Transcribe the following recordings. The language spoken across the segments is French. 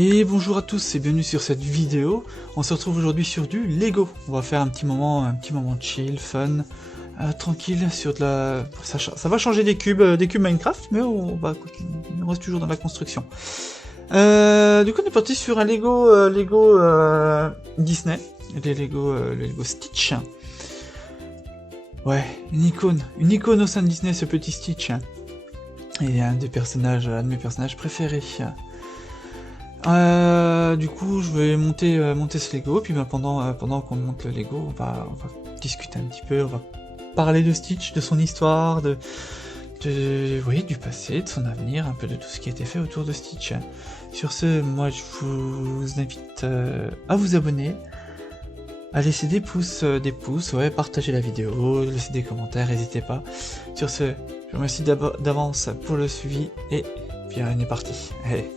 Et bonjour à tous et bienvenue sur cette vidéo. On se retrouve aujourd'hui sur du Lego. On va faire un petit moment chill, fun, tranquille sur de la... Ça va changer des cubes Minecraft, mais on reste toujours dans la construction. Du coup on est parti sur un Lego Disney, le Lego Stitch. Ouais, une icône au sein de Disney, ce petit Stitch. Et un de mes personnages préférés. Du coup, je vais monter ce Lego, puis pendant qu'on monte le Lego, on va discuter un petit peu, on va parler de Stitch, de son histoire, oui, du passé, de son avenir, un peu de tout ce qui a été fait autour de Stitch. Sur ce, moi je vous invite à vous abonner, à laisser des pouces, ouais, partager la vidéo, laisser des commentaires, n'hésitez pas. Sur ce, je vous remercie d'avance pour le suivi, et puis on est parti. Allez.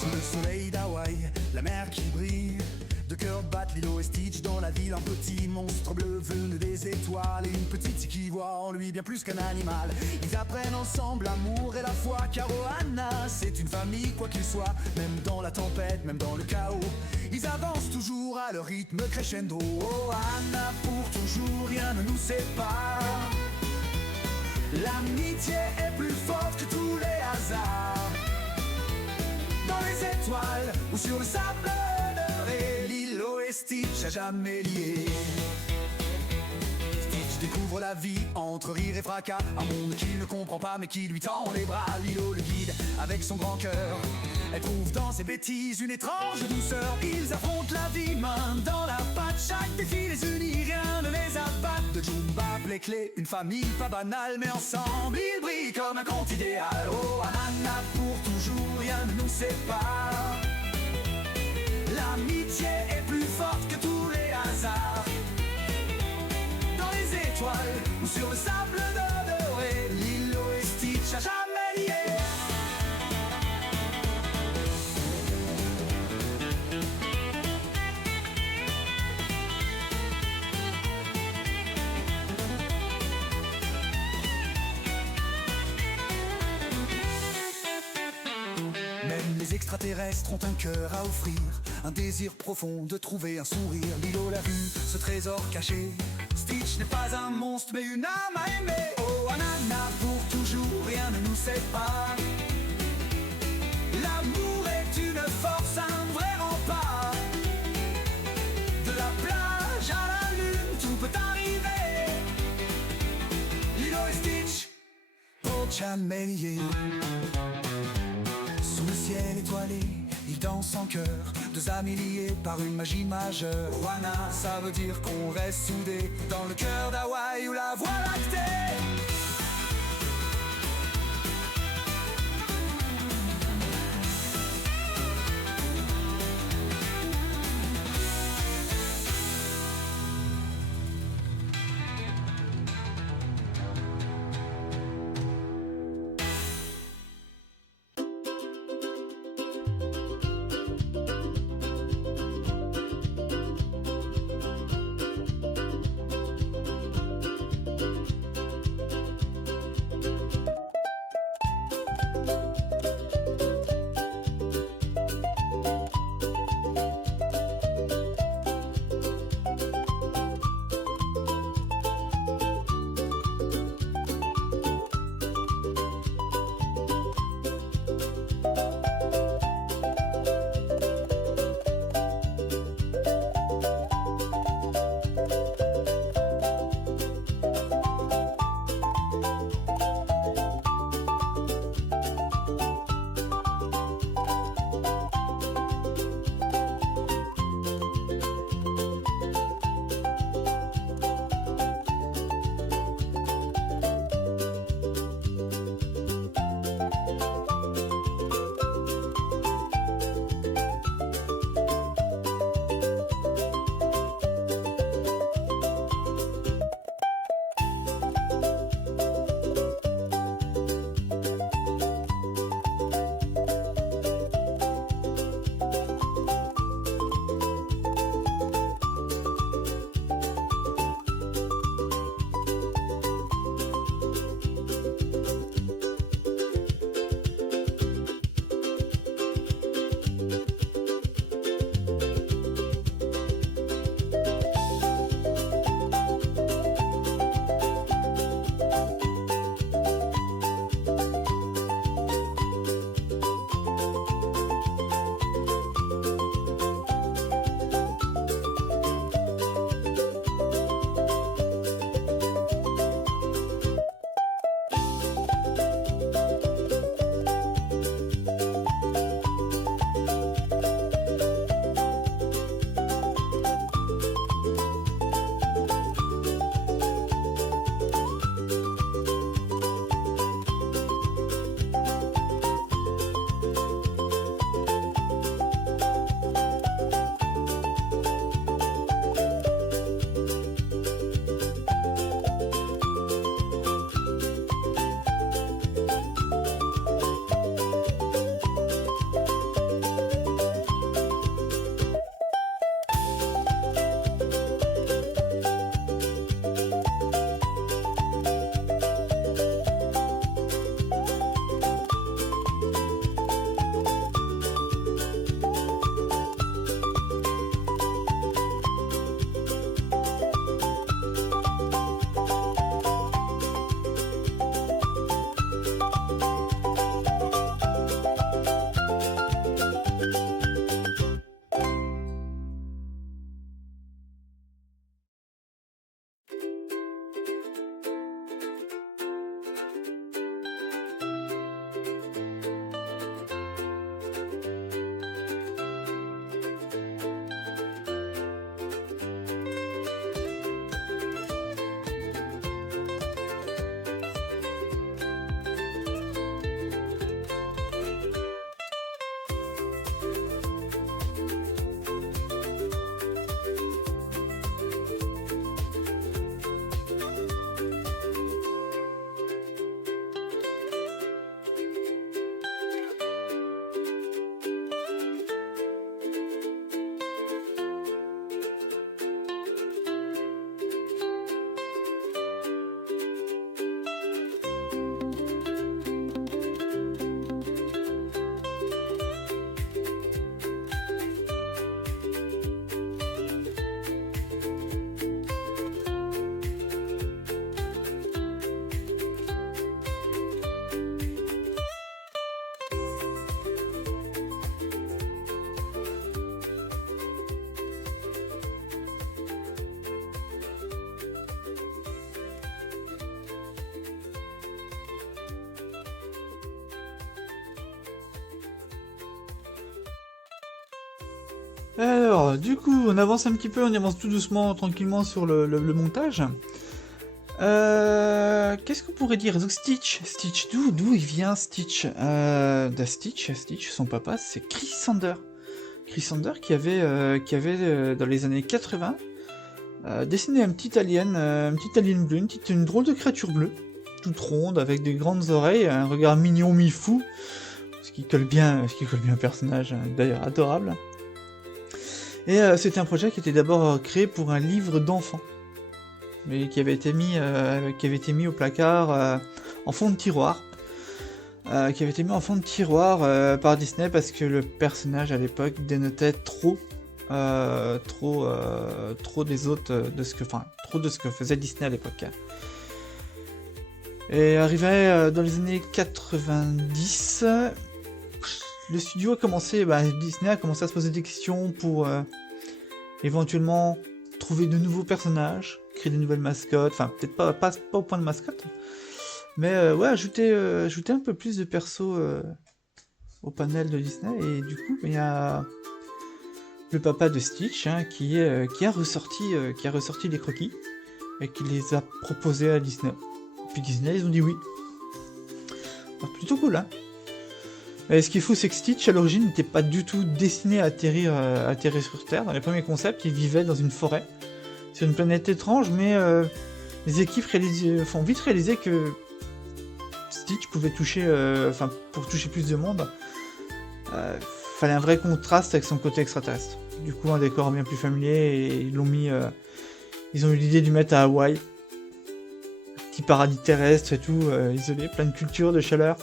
Sous le soleil d'Hawaï, la mer qui brille, de cœur battent Lilo et Stitch dans la ville. Un petit monstre bleu venu des étoiles et une petite qui voit en lui bien plus qu'un animal. Ils apprennent ensemble l'amour et la foi, car Ohana, c'est une famille quoi qu'il soit. Même dans la tempête, même dans le chaos, ils avancent toujours à leur rythme crescendo. Ohana, pour toujours rien ne nous sépare. L'amitié est plus forte que tous les hasards. Dans les étoiles ou sur le sable doré, Lilo et Stitch à jamais liés. Stitch découvre la vie entre rire et fracas, un monde qu'il ne comprend pas mais qui lui tend les bras. Lilo le guide avec son grand cœur, elle trouve dans ses bêtises une étrange douceur. Ils affrontent la vie main dans la patte, chaque défi les unit, rien ne les abatte. De Jumba, Bleckley, une famille pas banale, mais ensemble ils brillent comme un conte idéal. Oh, Anana, pour toujours rien ne nous sépare. L'amitié est plus forte que tous les hasards. Dans les étoiles ou sur le sable doré, Lilo et Stitch à jamais liés. Même les extraterrestres ont un cœur à offrir, un désir profond de trouver un sourire. Lilo l'a vu, ce trésor caché. Stitch n'est pas un monstre mais une âme à aimer. Oh Anana, pour toujours rien ne nous sépare. L'amour est une force, un vrai rempart. De la plage à la lune, tout peut arriver. Lilo et Stitch, pour jamais liés. Sous le ciel étoilé, ils dansent en chœur, deux amis liés par une magie majeure. Ohana, ça veut dire qu'on reste soudés dans le cœur d'Hawaï ou la voie lactée. Alors, du coup, on avance un petit peu, on avance tout doucement, tranquillement sur le montage. Qu'est-ce qu'on pourrait dire? Donc Stitch, d'où il vient Stitch? Stitch, son papa, c'est Chris Sander. Chris Sander qui avait dans les années 80 dessiné un petit alien bleu, une drôle de créature bleue, toute ronde, avec des grandes oreilles, un regard mignon mi-fou, ce qui colle bien au personnage, d'ailleurs adorable. Et c'était un projet qui était d'abord créé pour un livre d'enfants, mais qui avait été mis au placard en fond de tiroir. Par Disney parce que le personnage à l'époque dénotait trop des autres trop de ce que faisait Disney à l'époque. Et arrivé dans les années 90, le studio a commencé, Disney a commencé à se poser des questions pour éventuellement trouver de nouveaux personnages, créer de nouvelles mascottes, enfin peut-être pas au point de mascotte, mais ajouter un peu plus de persos au panel de Disney, et du coup il y a le papa de Stitch qui a ressorti les croquis et qui les a proposés à Disney. Puis Disney ils ont dit oui. Alors, plutôt cool hein. Et ce qui est fou, c'est que Stitch, à l'origine, n'était pas du tout destiné à atterrir sur Terre. Dans les premiers concepts, il vivait dans une forêt, sur une planète étrange, mais les équipes font vite réaliser que Stitch pouvait toucher, pour toucher plus de monde, fallait un vrai contraste avec son côté extraterrestre. Du coup, un décor bien plus familier, et ils ont eu l'idée de lui mettre à Hawaï. Petit paradis terrestre et tout, isolé, plein de culture, de chaleur.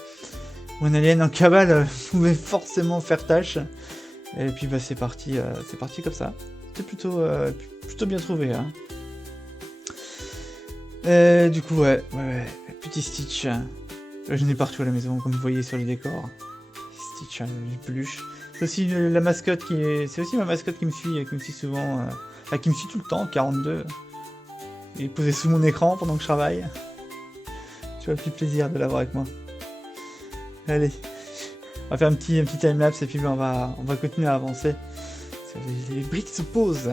Où un alien en cavale pouvait forcément faire tâche. Et puis c'est parti comme ça. C'était plutôt bien trouvé. Hein. Et du coup, ouais, petit Stitch. Je n'ai partout à la maison, comme vous voyez sur les décors. Stitch, les peluches. C'est aussi ma mascotte qui me suit souvent, qui me suit tout le temps, 42. Il est posé sous mon écran pendant que je travaille. Tu vois le petit plaisir de l'avoir avec moi. Allez, on va faire un petit timelapse et puis on va continuer à avancer. Les briques se posent.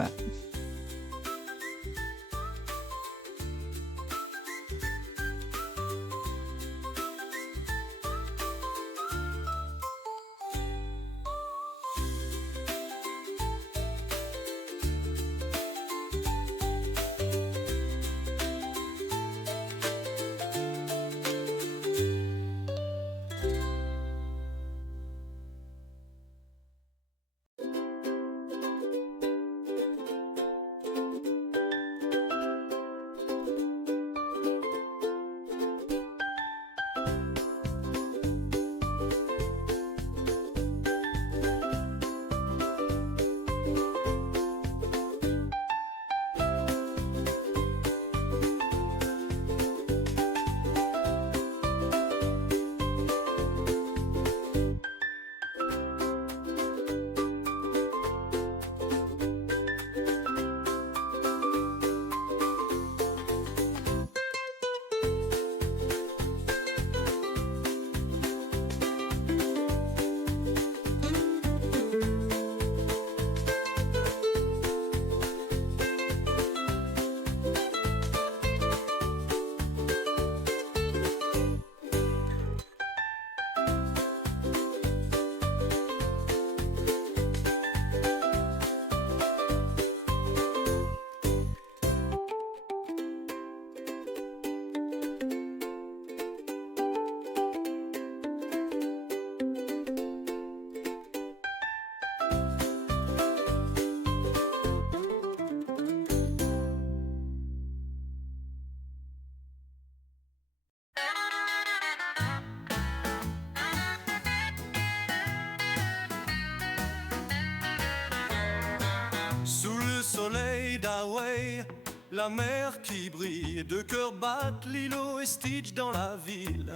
Sous le soleil d'Hawaï, la mer qui brille, deux cœurs battent Lilo et Stitch dans la ville.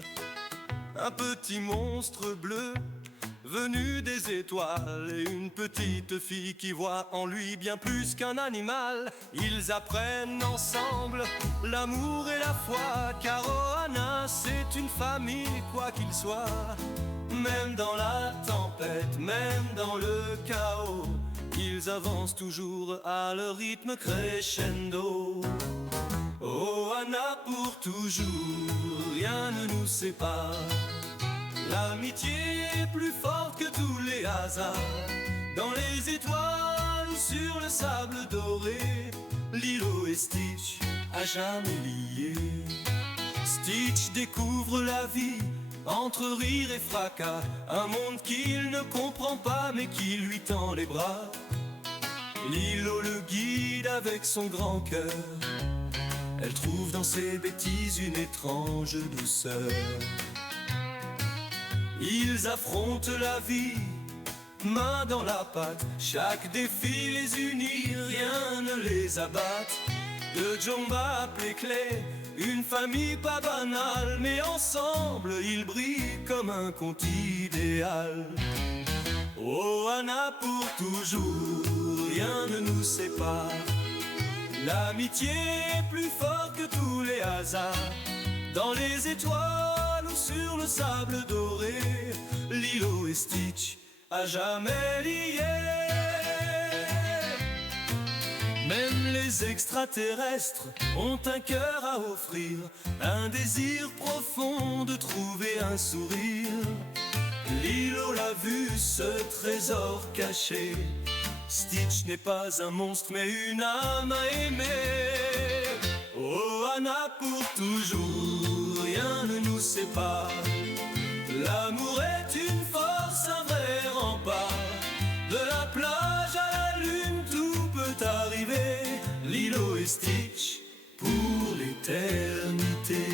Un petit monstre bleu venu des étoiles et une petite fille qui voit en lui bien plus qu'un animal. Ils apprennent ensemble l'amour et la foi, car Ohana c'est une famille quoi qu'il soit. Même dans la tempête, même dans le chaos, Ils avancent toujours à leur rythme crescendo. Oh Anna, pour toujours, rien ne nous sépare. L'amitié est plus forte que tous les hasards. Dans les étoiles ou sur le sable doré, Lilo et Stitch à jamais liés. Stitch découvre la vie entre rire et fracas, un monde qu'il ne comprend pas mais qui lui tend les bras. Lilo le guide avec son grand cœur, elle trouve dans ses bêtises une étrange douceur. Ils affrontent la vie, main dans la pâte, chaque défi les unit, rien ne les abatte. De Jomba appelé Clé, une famille pas banale, mais ensemble ils brillent comme un conte idéal. Oh Anna, pour toujours, rien ne nous sépare. L'amitié est plus forte que tous les hasards. Dans les étoiles ou sur le sable doré, Lilo et Stitch à jamais liés. Même les extraterrestres ont un cœur à offrir, un désir profond de trouver un sourire. Lilo l'a vu, ce trésor caché. Stitch n'est pas un monstre mais une âme à aimer. Oh Anna, pour toujours, rien ne nous sépare. L'amour est une force, un vrai rempart. De la plage à la lune, tout peut arriver. Lilo et Stitch pour l'éternité.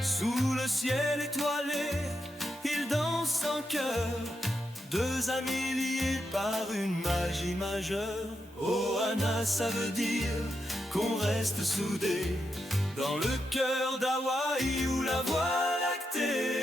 Sous le ciel étoilé, ils dansent en chœur, deux amis liés par une magie majeure. Oh Anna, ça veut dire qu'on reste soudés dans le cœur d'Hawaï ou la voie lactée.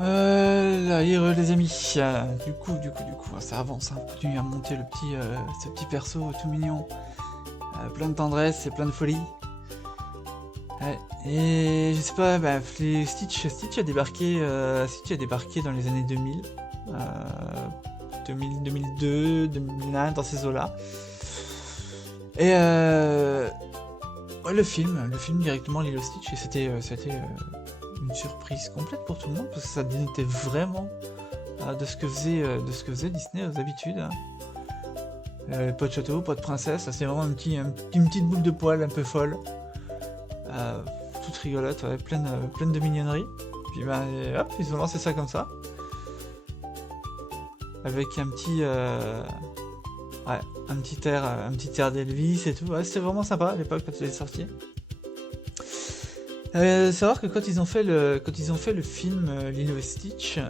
Là, les amis, du coup, ça avance, hein. On continue à monter ce petit perso tout mignon, plein de tendresse et plein de folie. Ouais, et je sais pas, Stitch a débarqué dans les années 2000, 2002, 2001, dans ces eaux-là. Et ouais, le film directement Lilo Stitch, et c'était une surprise complète pour tout le monde parce que ça dénotait vraiment de ce que faisait Disney aux habitudes. Hein. Pas de château, pas de princesse, c'est vraiment une petite boule de poil un peu folle, toute rigolote, ouais, pleine de mignonneries. Puis hop, ils ont lancé ça comme ça, avec un petit air d'Elvis et tout. Ouais, c'était vraiment sympa à l'époque quand il est sorti. Savoir que quand ils ont fait le film Lilo et Stitch,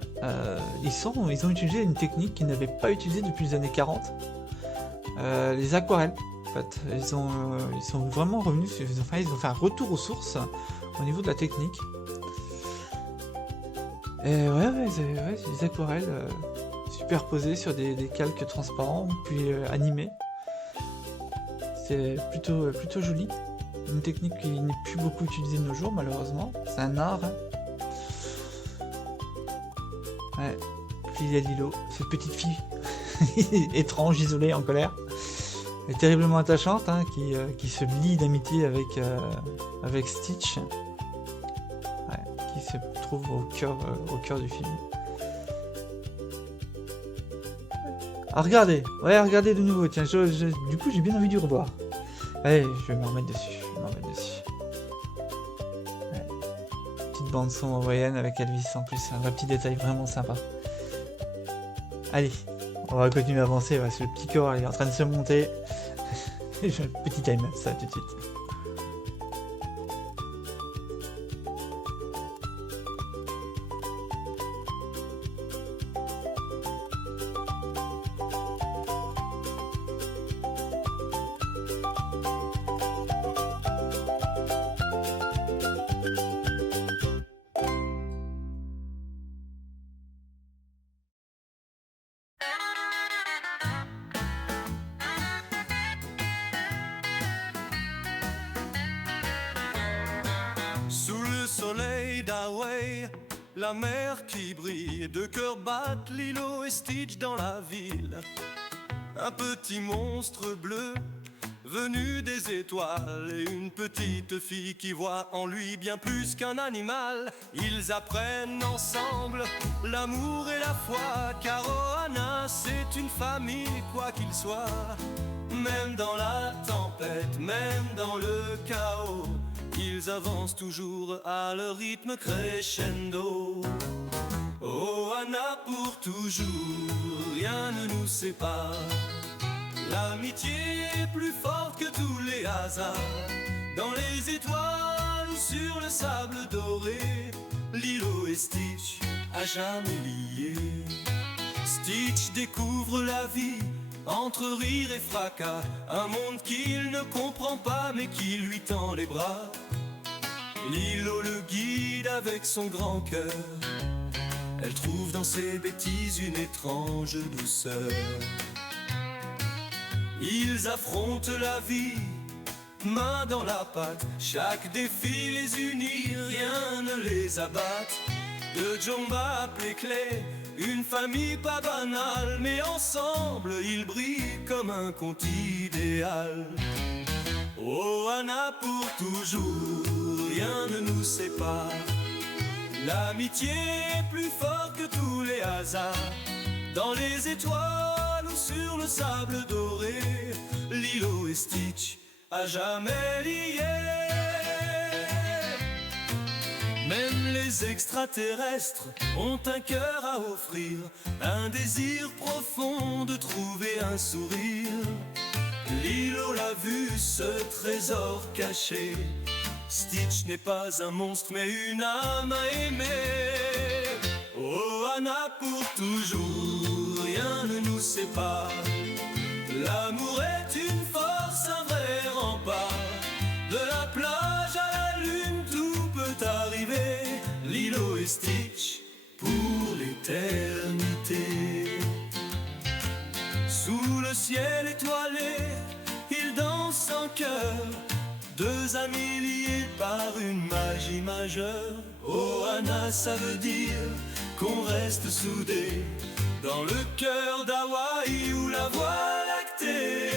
ils ont utilisé une technique qu'ils n'avaient pas utilisée depuis les années 40, les aquarelles. En fait, ils sont vraiment revenus, ils ont fait un retour aux sources au niveau de la technique. Et ouais, des aquarelles superposées sur des calques transparents puis animés. C'est plutôt joli. Une technique qui n'est plus beaucoup utilisée de nos jours, malheureusement. C'est un art. Hein. Ouais. Puis il y a Lilo, cette petite fille étrange, isolée, en colère. Et terriblement attachante, hein, qui se lie d'amitié avec Stitch. Ouais, qui se trouve au cœur du film. Ah, regardez de nouveau. Tiens, du coup, j'ai bien envie de revoir. Allez, je vais me remettre dessus. Ouais. Petite bande son hawaïenne avec Elvis en plus, un vrai petit détail vraiment sympa. Allez, on va continuer à avancer, ouais, c'est le petit corps, il est en train de se monter. Petit time, ça tout de suite. Sous le soleil d'Hawaï, la mer qui brille, deux cœurs battent Lilo et Stitch dans la ville. Un petit monstre bleu venu des étoiles et une petite fille qui voit en lui bien plus qu'un animal. Ils apprennent ensemble l'amour et la foi, car Ohana c'est une famille quoi qu'il soit. Même dans la tempête, même dans le chaos, ils avancent toujours à leur rythme crescendo. Ohana pour toujours, rien ne nous sépare. L'amitié est plus forte que tous les hasards. Dans les étoiles ou sur le sable doré, Lilo et Stitch à jamais liés. Stitch découvre la vie entre rire et fracas, un monde qu'il ne comprend pas mais qui lui tend les bras. Lilo le guide avec son grand cœur, elle trouve dans ses bêtises une étrange douceur. Ils affrontent la vie, main dans la pâte, chaque défi les unit, rien ne les abatte. De Jomba à Pleclé, une famille pas banale, mais ensemble ils brillent comme un conte idéal. Ohana pour toujours, rien ne nous sépare. L'amitié est plus forte que tous les hasards. Dans les étoiles ou sur le sable doré, Lilo et Stitch à jamais liés. Même les extraterrestres ont un cœur à offrir, un désir profond de trouver un sourire. Lilo l'a vu, ce trésor caché. Stitch n'est pas un monstre mais une âme à aimer. Ohana pour toujours, rien ne nous sépare. L'amour est une force, un vrai rempart. De la plage à la lune, tout peut arriver. Lilo et Stitch pour l'éternité. Sous le ciel étoilé, ils dansent en chœur, deux amis liés par une magie majeure. Ohana, ça veut dire qu'on reste soudés dans le cœur d'Hawaï où la voie lactée.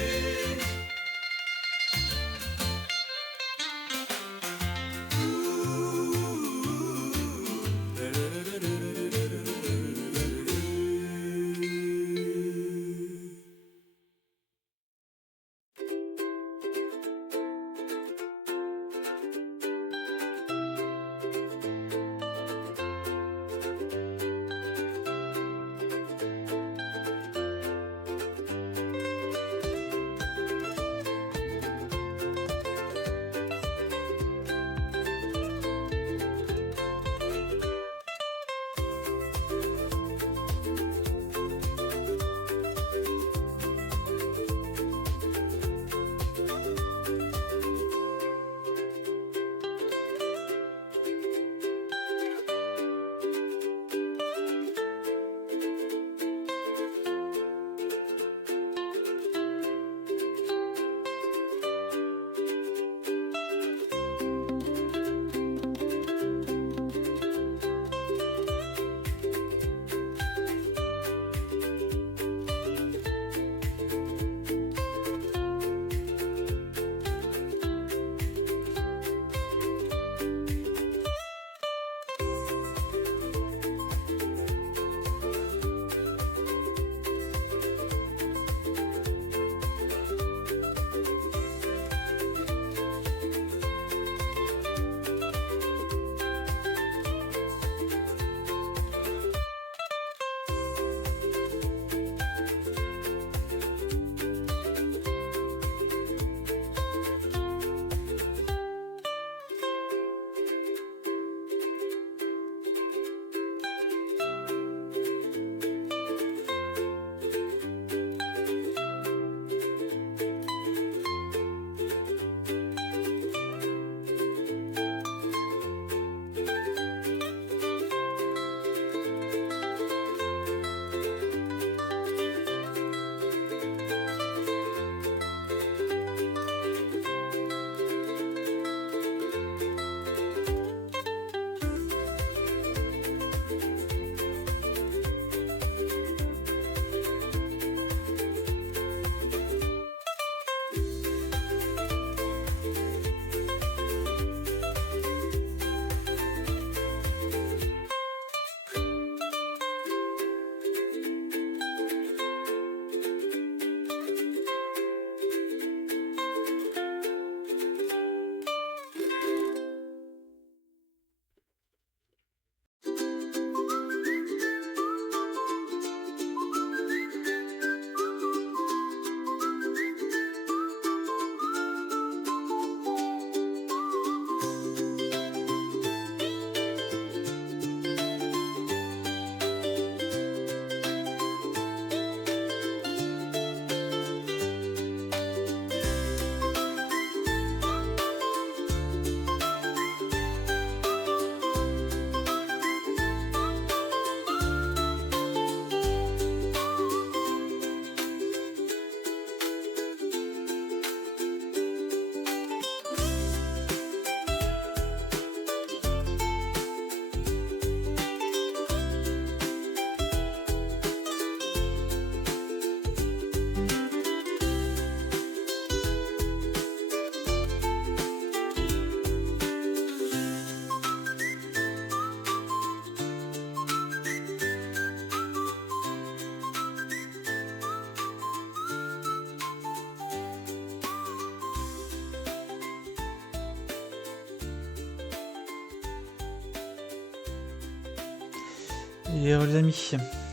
Et les amis,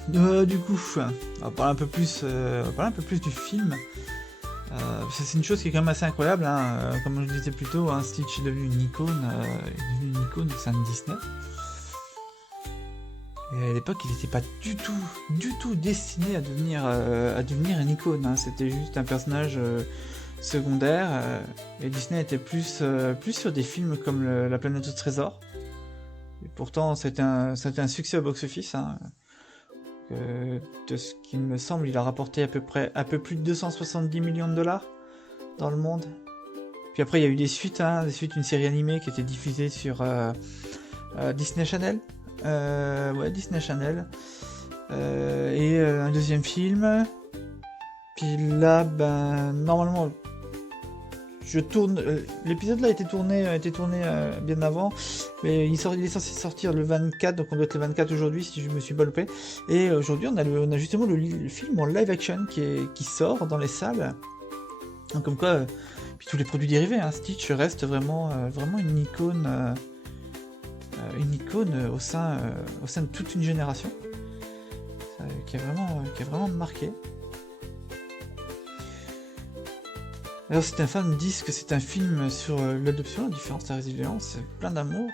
du coup, on va parler un peu plus, du film. Parce que c'est une chose qui est quand même assez incroyable, hein. Comme je le disais plus tôt, hein, Stitch est devenu une icône, au sein de Disney. Et à l'époque, il n'était pas du tout destiné à devenir une icône, hein. C'était juste un personnage secondaire. Et Disney était plus sur des films comme La Planète au Trésor. Et pourtant, c'était un succès au box-office, hein. de ce qu'il me semble, il a rapporté à peu près un peu plus de 270 millions de dollars dans le monde. Puis après, il y a eu des suites, une série animée qui était diffusée sur Disney Channel. Disney Channel. Et un deuxième film. Puis là, normalement, je tourne. L'épisode là a été tourné bien avant, mais il est censé sortir le 24, donc on doit être le 24 aujourd'hui si je me suis pas loupé. Et aujourd'hui, on a justement le film en live action qui sort dans les salles. Donc comme quoi, puis tous les produits dérivés, Stitch reste vraiment une icône au sein de toute une génération, qui a vraiment marqué. Alors certains fans disent que c'est un film sur l'adoption, la différence, la résilience, plein d'amour,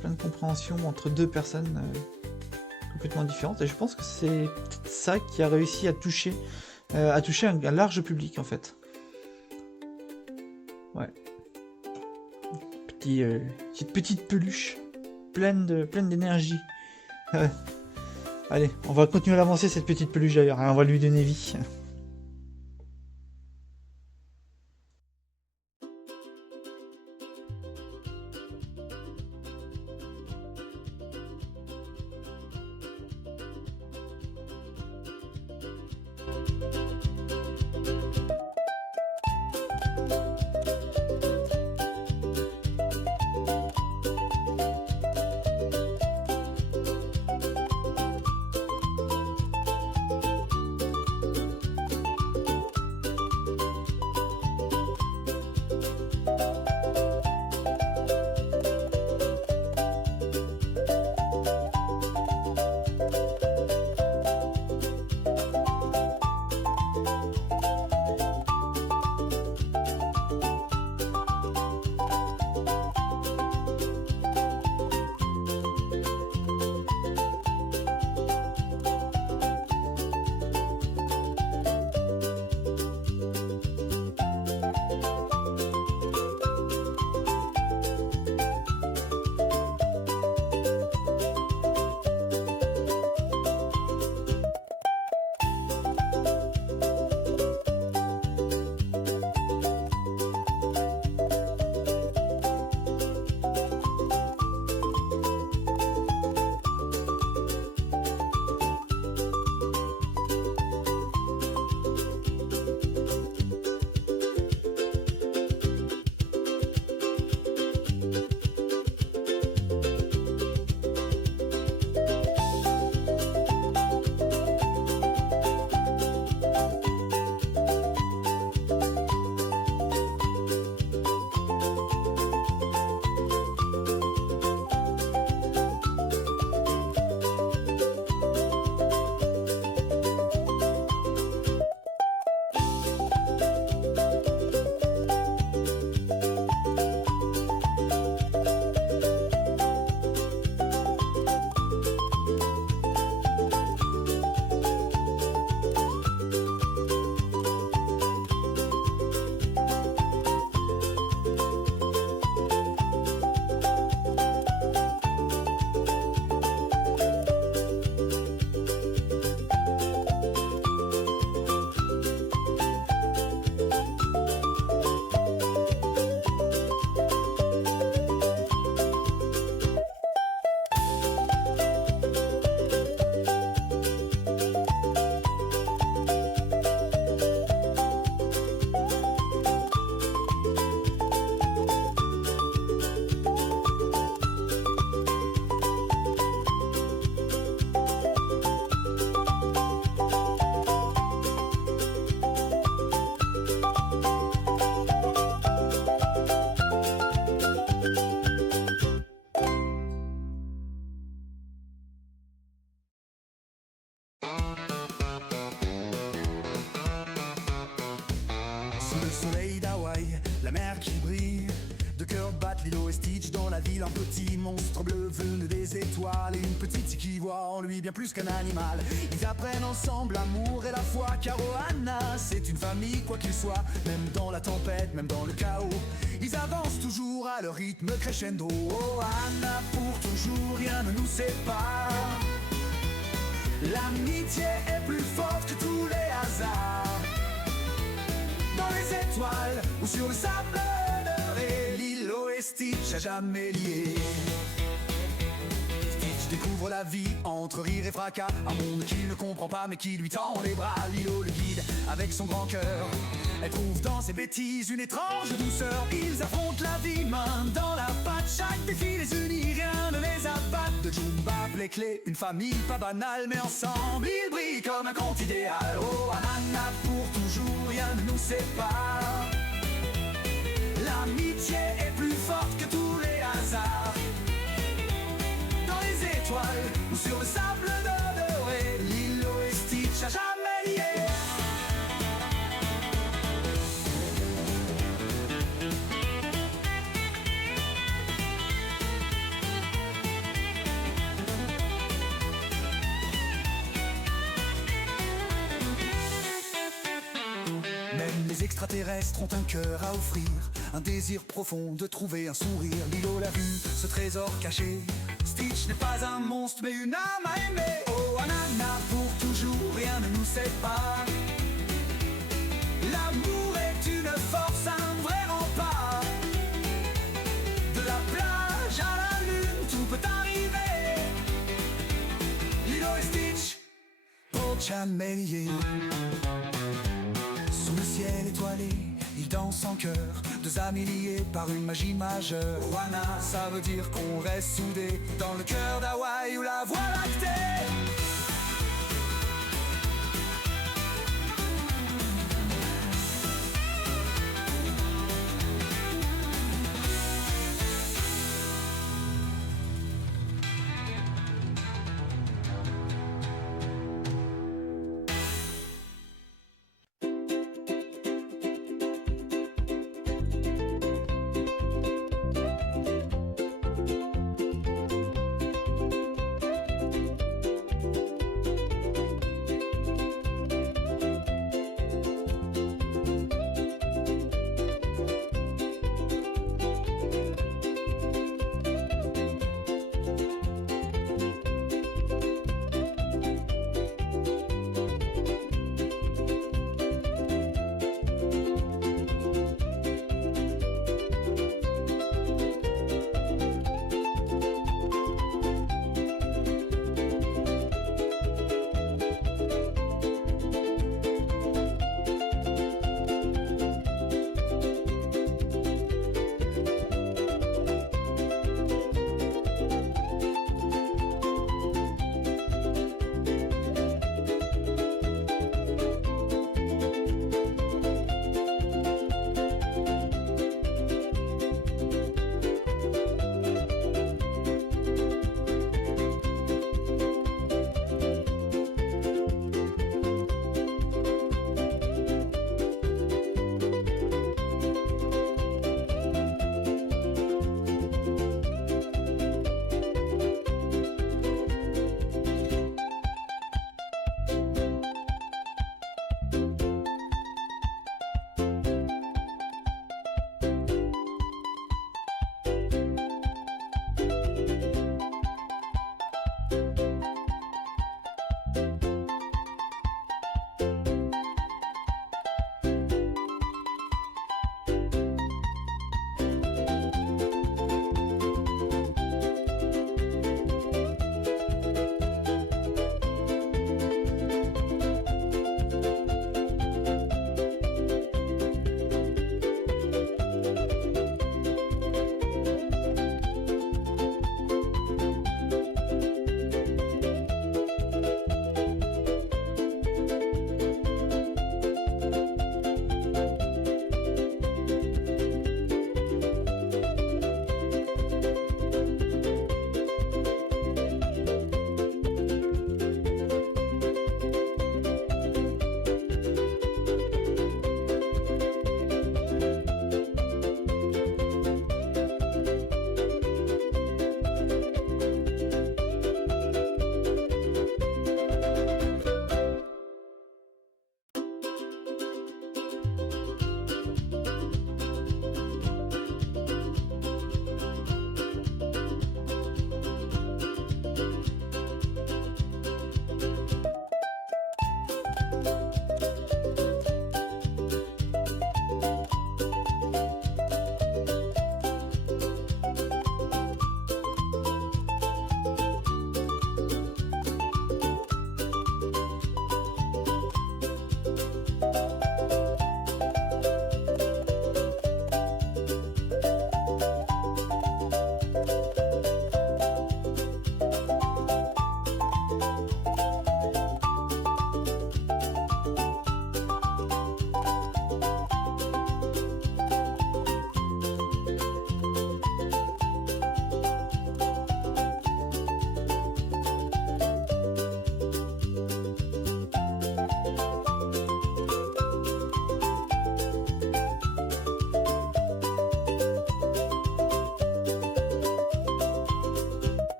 plein de compréhension entre deux personnes complètement différentes, et je pense que c'est ça qui a réussi à toucher un large public en fait. Ouais. Petite peluche, pleine d'énergie. Allez, on va continuer à l'avancer cette petite peluche d'ailleurs, on va lui donner vie. soleil d'Hawaï, la mer qui brille. De cœur battent Lilo et Stitch dans la ville. Un petit monstre bleu venu des étoiles et une petite qui voit en lui bien plus qu'un animal. Ils apprennent ensemble l'amour et la foi, car Ohana, c'est une famille quoi qu'il soit. Même dans la tempête, même dans le chaos, ils avancent toujours à leur rythme crescendo. Ohana, pour toujours rien ne nous sépare. L'amitié est plus forte que tous les hasards. Dans les étoiles ou sur le sable doré, Lilo et Stitch à jamais liés. Stitch découvre la vie entre rire et fracas, un monde qu'il ne comprend pas mais qui lui tend les bras. Lilo le guide avec son grand cœur, elle trouve dans ses bêtises une étrange douceur. Ils affrontent la vie main dans la patte, chaque défi les unit, rien ne les abatte. De Jumba, Bleckley, une famille pas banale, mais ensemble ils brillent comme un conte idéal. Oh Anana, pour toujours rien ne nous sépare. L'amitié est plus forte que tous les hasards. Dans les étoiles ou sur le sable doré, Lilo et Stitch à jamais liés. Même les extraterrestres ont un cœur à offrir, un désir profond de trouver un sourire. Lilo l'a vu, ce trésor caché. Stitch n'est pas un monstre mais une âme à aimer. Oh Anana, pour toujours rien ne nous sépare. L'amour est une force, un vrai rempart. De la plage à la lune, tout peut arriver. Lilo et Stitch, pour jamais liés. Sous le ciel étoilé, ils dansent en chœur, deux amis liés par une magie majeure. Wana, ça veut dire qu'on reste soudés dans le cœur d'Hawaï ou la voie lactée.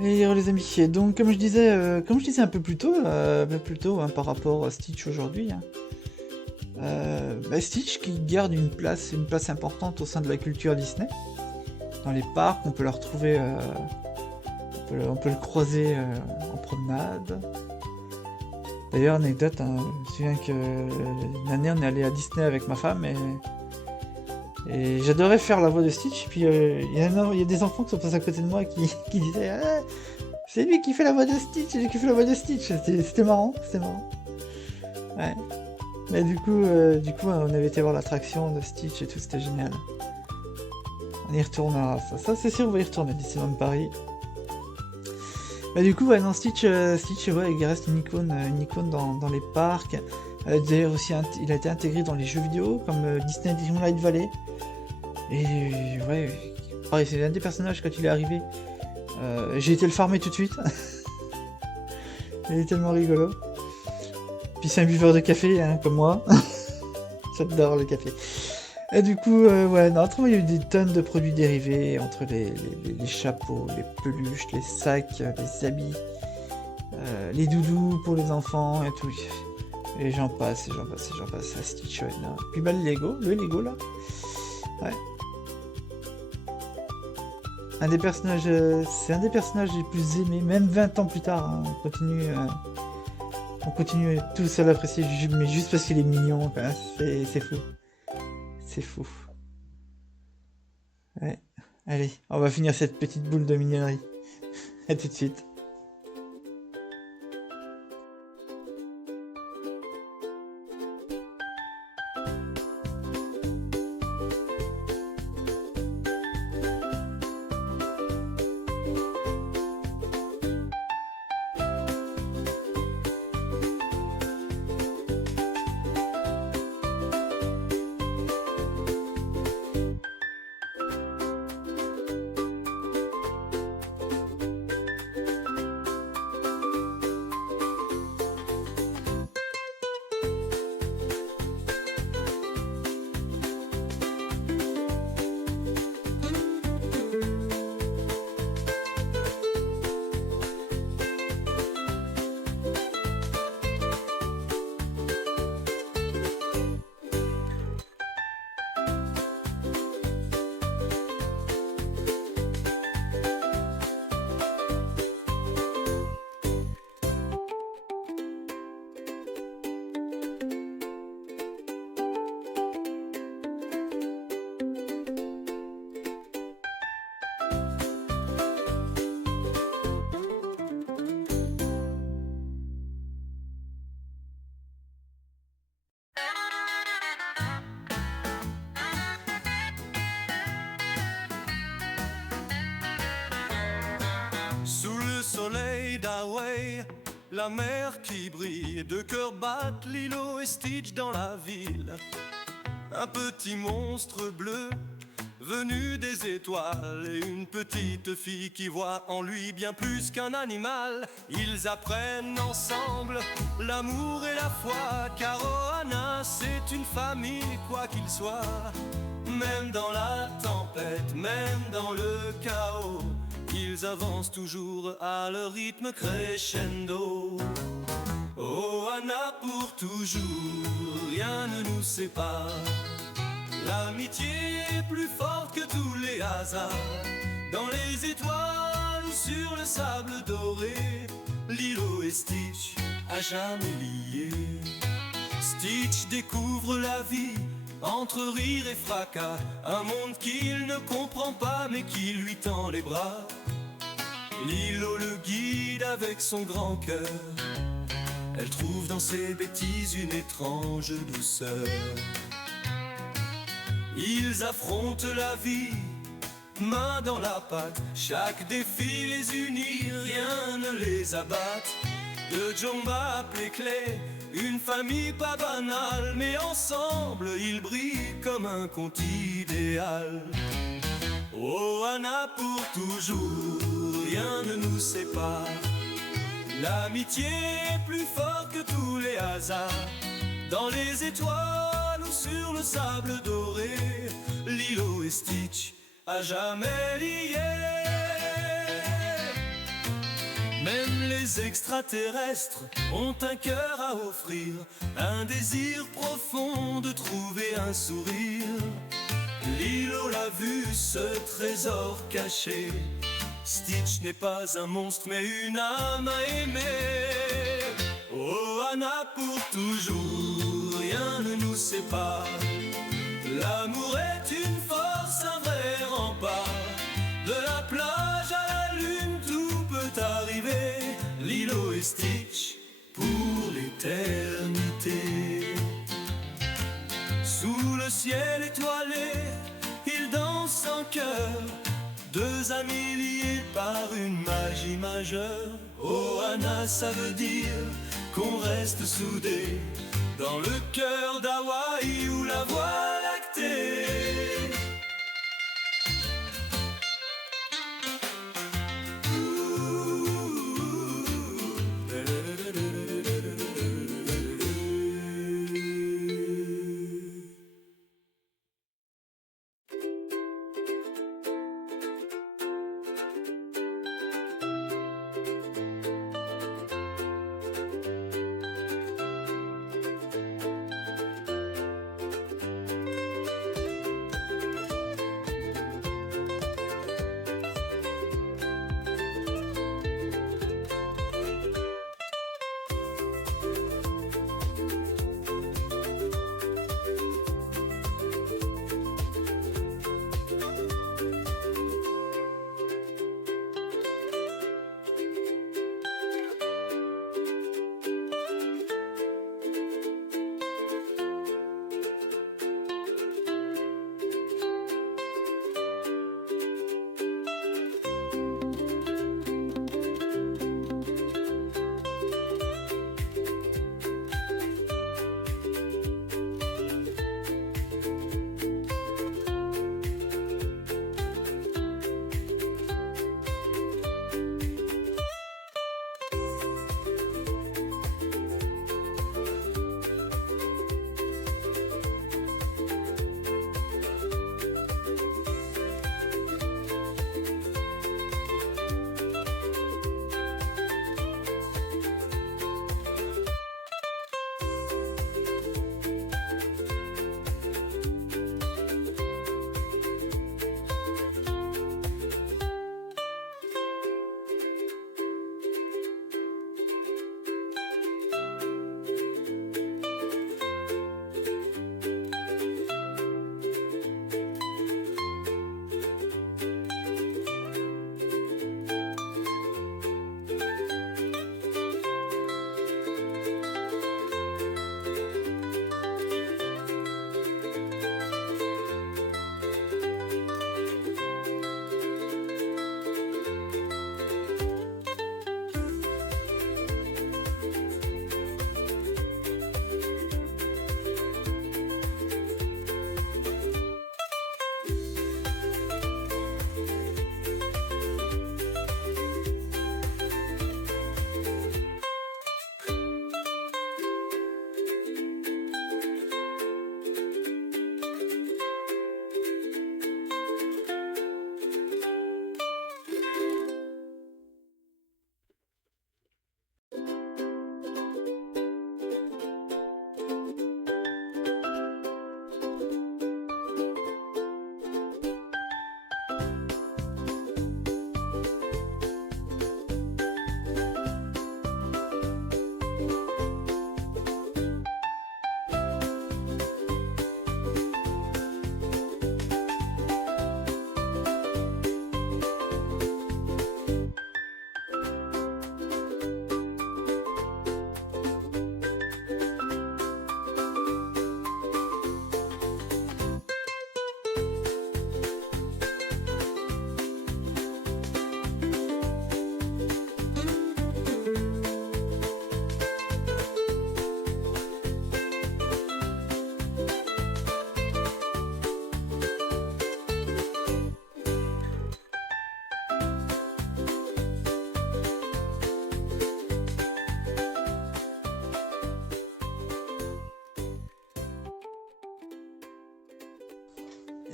Et les amis, donc comme je disais un peu plus tôt, hein, par rapport à Stitch aujourd'hui, hein, Stitch qui garde une place importante au sein de la culture Disney. Dans les parcs, on peut le retrouver, on peut le croiser en promenade. D'ailleurs, anecdote, hein, je me souviens que l'année on est allé à Disney avec ma femme et j'adorais faire la voix de Stitch. Puis il y a des enfants qui sont passés à côté de moi qui disaient ah, c'est lui qui fait la voix de Stitch, c'est lui qui fait la voix de Stitch. C'était marrant, Ouais. Mais du coup, on avait été voir l'attraction de Stitch et tout, c'était génial. On y retournera, ça c'est sûr, on va y retourner d'ici même Paris. Du coup, ouais, non, Stitch, ouais, il reste une icône dans les parcs. D'ailleurs aussi, il a été intégré dans les jeux vidéo comme Disney Dreamlight Valley. Et ouais, pareil, c'est l'un des personnages quand il est arrivé. J'ai été le farmer tout de suite. Il est tellement rigolo. Puis c'est un buveur de café, hein, comme moi. J'adore le café. Et du coup, ouais, non, autrement, il y a eu des tonnes de produits dérivés, entre les chapeaux, les peluches, les sacs, les habits, les doudous pour les enfants et tout. Et j'en passe, à Stitch, ouais, non. Puis le Lego là. Ouais. C'est un des personnages les plus aimés, même 20 ans plus tard, hein, on continue tous à l'apprécier, mais juste parce qu'il est mignon, quoi. C'est fou. C'est fou. Ouais. Allez, on va finir cette petite boule de mignonnerie. À tout de suite. Sous le soleil d'Hawaï, la mer qui brille, deux cœurs battent Lilo et Stitch dans la ville. Un petit monstre bleu venu des étoiles et une petite fille qui voit en lui bien plus qu'un animal. Ils apprennent ensemble l'amour et la foi, car Ohana c'est une famille quoi qu'il soit. Même dans la tempête, même dans le chaos, ils avancent toujours à leur rythme crescendo. Ohana pour toujours, rien ne nous sépare. L'amitié est plus forte que tous les hasards. Dans les étoiles ou sur le sable doré, Lilo et Stitch à jamais liés. Stitch découvre la vie entre rire et fracas, un monde qu'il ne comprend pas mais qui lui tend les bras. Lilo le guide avec son grand cœur, elle trouve dans ses bêtises une étrange douceur. Ils affrontent la vie, main dans la pâte, chaque défi les unit, rien ne les abatte. De Jomba appelé Clé, une famille pas banale, mais ensemble ils brillent comme un conte idéal. Ohana pour toujours, rien ne nous sépare. L'amitié est plus forte que tous les hasards. Dans les étoiles ou sur le sable doré, Lilo et Stitch à jamais liés. Même les extraterrestres ont un cœur à offrir, un désir profond de trouver un sourire. Lilo l'a vu, ce trésor caché. Stitch n'est pas un monstre mais une âme à aimer. Oh Anna, pour toujours, rien ne nous sépare. L'amour est une force, un vrai rempart. De la plage à la lune, tout peut arriver. Lilo et Stitch pour l'éternité. Sous le ciel étoilé, ils dansent en chœur, deux amis liés par une magie majeure. Oh Anna, ça veut dire qu'on reste soudés dans le cœur d'Hawaï ou la voie lactée.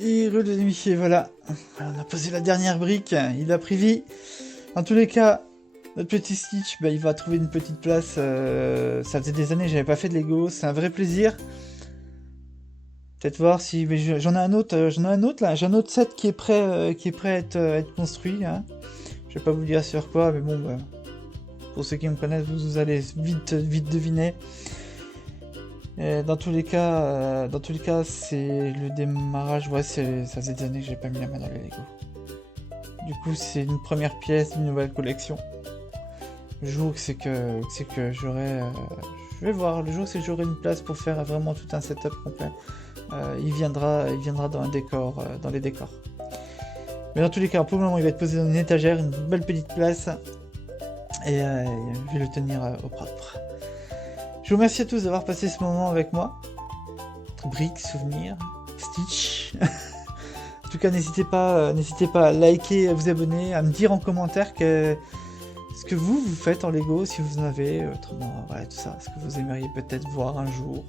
Et le deuxième, voilà. On a posé la dernière brique, il a pris vie. En tous les cas, Notre petit Stitch, bah, il va trouver une petite place. Ça faisait des années que j'avais pas fait de Lego. C'est un vrai plaisir. Peut-être voir si... Mais j'en ai un autre, là. J'ai un autre set qui est prêt à être construit. Hein. Je vais pas vous dire sur quoi, mais bon, bah, pour ceux qui me connaissent, vous allez vite deviner. Et dans tous les cas, c'est le démarrage. Ouais, ça faisait des années que j'ai pas mis la main dans les Lego. Du coup, c'est une première pièce d'une nouvelle collection. Le jour que j'aurai, je vais voir. Le jour que j'aurai une place pour faire vraiment tout un setup complet, il viendra dans les décors. Mais dans tous les cas, pour le moment, il va être posé dans une étagère, une belle petite place, et je vais le tenir au propre. Je vous remercie à tous d'avoir passé ce moment avec moi. Briques, souvenirs, Stitch. En tout cas, n'hésitez pas à liker, à vous abonner, à me dire en commentaire ce que vous faites en Lego, si vous en avez, autrement, voilà, tout ça, ce que vous aimeriez peut-être voir un jour.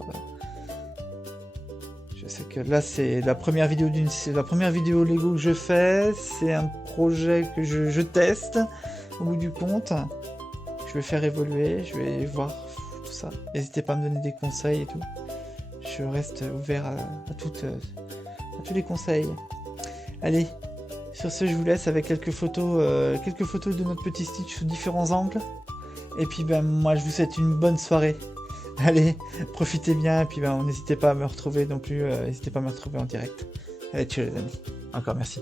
Je sais que là, c'est la première vidéo Lego que je fais, c'est un projet que je teste, au bout du compte. Je vais faire évoluer, je vais voir tout ça. N'hésitez pas à me donner des conseils et tout. Je reste ouvert à tous les conseils. Allez, sur ce, je vous laisse avec quelques photos de notre petit Stitch sous différents angles. Et puis, ben, moi, je vous souhaite une bonne soirée. Allez, profitez bien. Et puis, ben, n'hésitez pas à me retrouver non plus. N'hésitez pas à me retrouver en direct. Allez, ciao les amis. Encore merci.